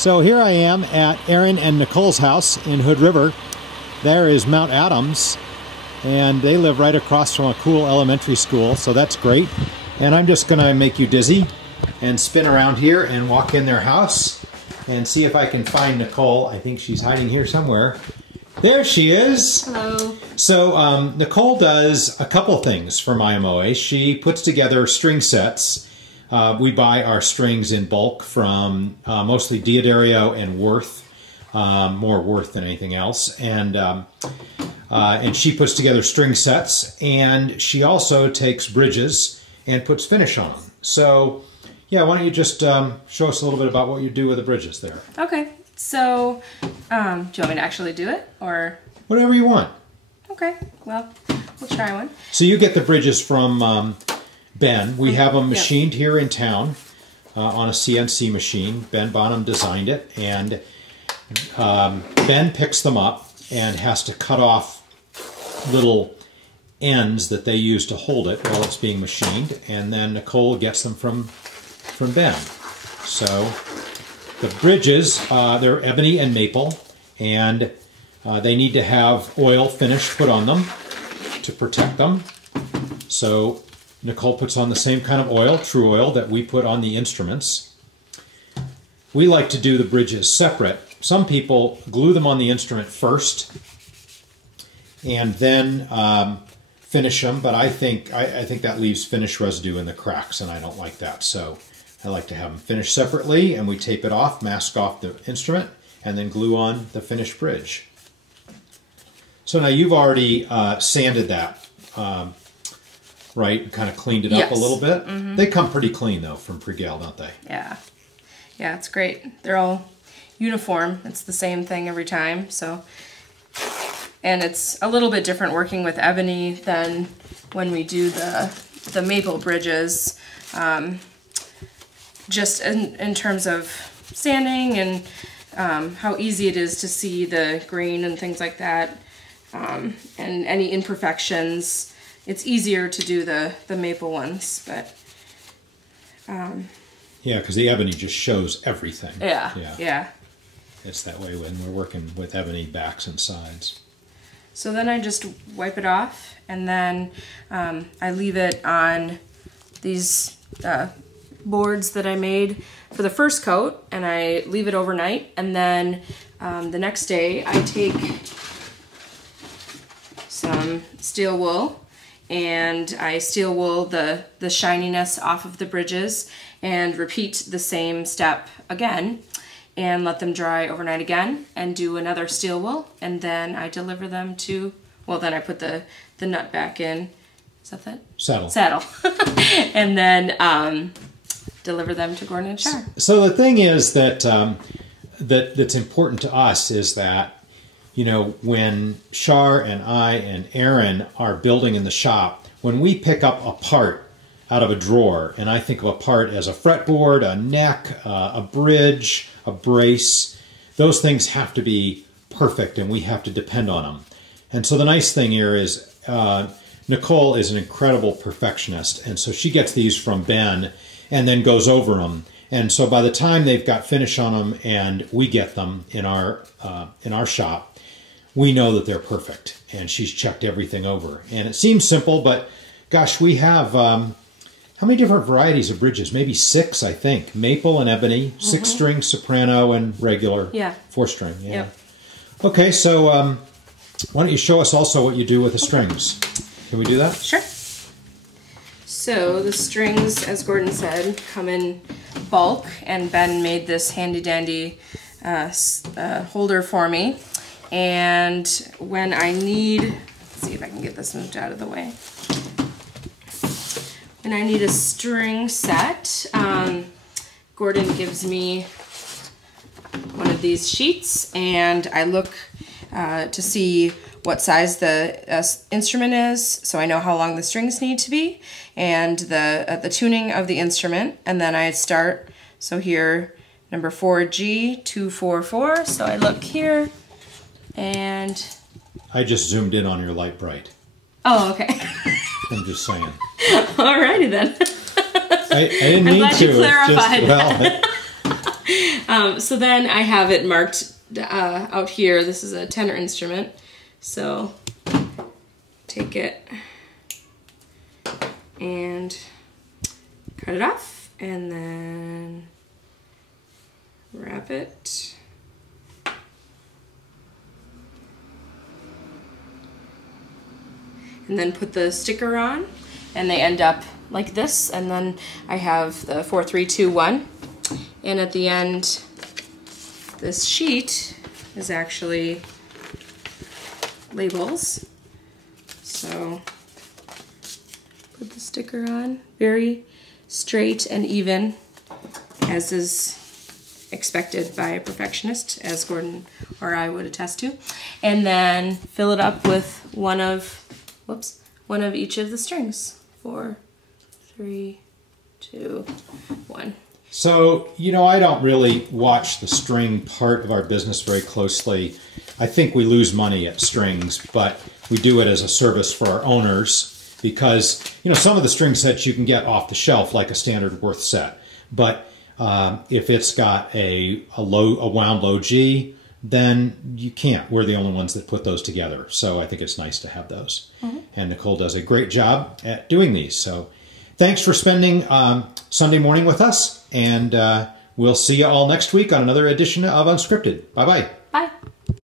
So here I am at Aaron and Nicole's house in Hood River. There is Mount Adams, and they live right across from a cool elementary school, so that's great. And I'm just gonna make you dizzy and spin around here and walk in their house and see if I can find Nicole. I think she's hiding here somewhere. There she is. Hello. So Nicole does a couple things for Mya-Moe. She puts together string sets. We buy our strings in bulk from mostly Diodario and Worth, more Worth than anything else. And she puts together string sets, and she also takes bridges and puts finish on them. So yeah, why don't you just show us a little bit about what you do with the bridges there. Okay, so do you want me to actually do it, or? Whatever you want. Okay, well, we'll try one. So you get the bridges from Ben. We have them machined here in town on a CNC machine. Ben Bonham designed it, and Ben picks them up and has to cut off little ends that they use to hold it while it's being machined, and then Nicole gets them from Ben. So the bridges, they're ebony and maple, and they need to have oil finish put on them to protect them. So Nicole puts on the same kind of oil, true oil, that we put on the instruments. We like to do the bridges separate. Some people glue them on the instrument first and then finish them, but I think that leaves finish residue in the cracks, and I don't like that. So I like to have them finished separately, and we tape it off, mask off the instrument, and then glue on the finished bridge. So now you've already sanded that, right? Kind of cleaned it up a little bit. Mm-hmm. They come pretty clean though from Prigale, don't they? Yeah. Yeah, it's great. They're all uniform. It's the same thing every time. So, and it's a little bit different working with ebony than when we do the maple bridges. Just in terms of sanding and how easy it is to see the grain and things like that, and any imperfections. It's easier to do the maple ones, but yeah, because the ebony just shows everything. Yeah. It's that way when we're working with ebony backs and sides. So then I just wipe it off, and then I leave it on these boards that I made for the first coat, and I leave it overnight, and then the next day I take some steel wool, and I steel wool the shininess off of the bridges, and repeat the same step again, and let them dry overnight again, and do another steel wool, and then I deliver them to, well, then I put the nut back in. Is that it? Saddle. And then deliver them to Gordon and Char. So the thing is that that's important to us is that, you know, when Char and I and Aaron are building in the shop, when we pick up a part out of a drawer, and I think of a part as a fretboard, a neck, a bridge, a brace, those things have to be perfect, and we have to depend on them. And so the nice thing here is Nicole is an incredible perfectionist, and so she gets these from Ben and then goes over them. And so by the time they've got finish on them and we get them in our shop, we know that they're perfect, and she's checked everything over. And it seems simple, but gosh, we have, how many different varieties of bridges? Maybe 6, I think. Maple and ebony, 6-string, soprano, and regular 4-string. Yeah. Yep. Okay, so why don't you show us also what you do with the strings? Can we do that? Sure. So the strings, as Gordon said, come in bulk, and Ben made this handy-dandy holder for me. And when I need, let's see if I can get this moved out of the way. When I need a string set, Gordon gives me one of these sheets, and I look to see what size the instrument is, so I know how long the strings need to be, and the tuning of the instrument, and then I start, so here, number 4G, 244, so I look here, and... I just zoomed in on your light bright. Oh, okay. I'm just saying. Alrighty then. I didn't mean to. I'm glad you clarified. So then I have it marked out here. This is a tenor instrument. So take it and cut it off and then wrap it. And then put the sticker on, and they end up like this. And then I have the 4, 3, 2, 1. And at the end, this sheet is actually labels. So put the sticker on, very straight and even, as is expected by a perfectionist, as Gordon or I would attest to. And then fill it up with one of each of the strings. 4, 3, 2, 1. So, you know, I don't really watch the string part of our business very closely. I think we lose money at strings, but we do it as a service for our owners because, you know, some of the string sets you can get off the shelf like a standard Worth set. But if it's got a wound low G, then you can't. We're the only ones that put those together. So I think it's nice to have those. Mm-hmm. And Nicole does a great job at doing these. So thanks for spending Sunday morning with us. And we'll see you all next week on another edition of Unscripted. Bye-bye. Bye.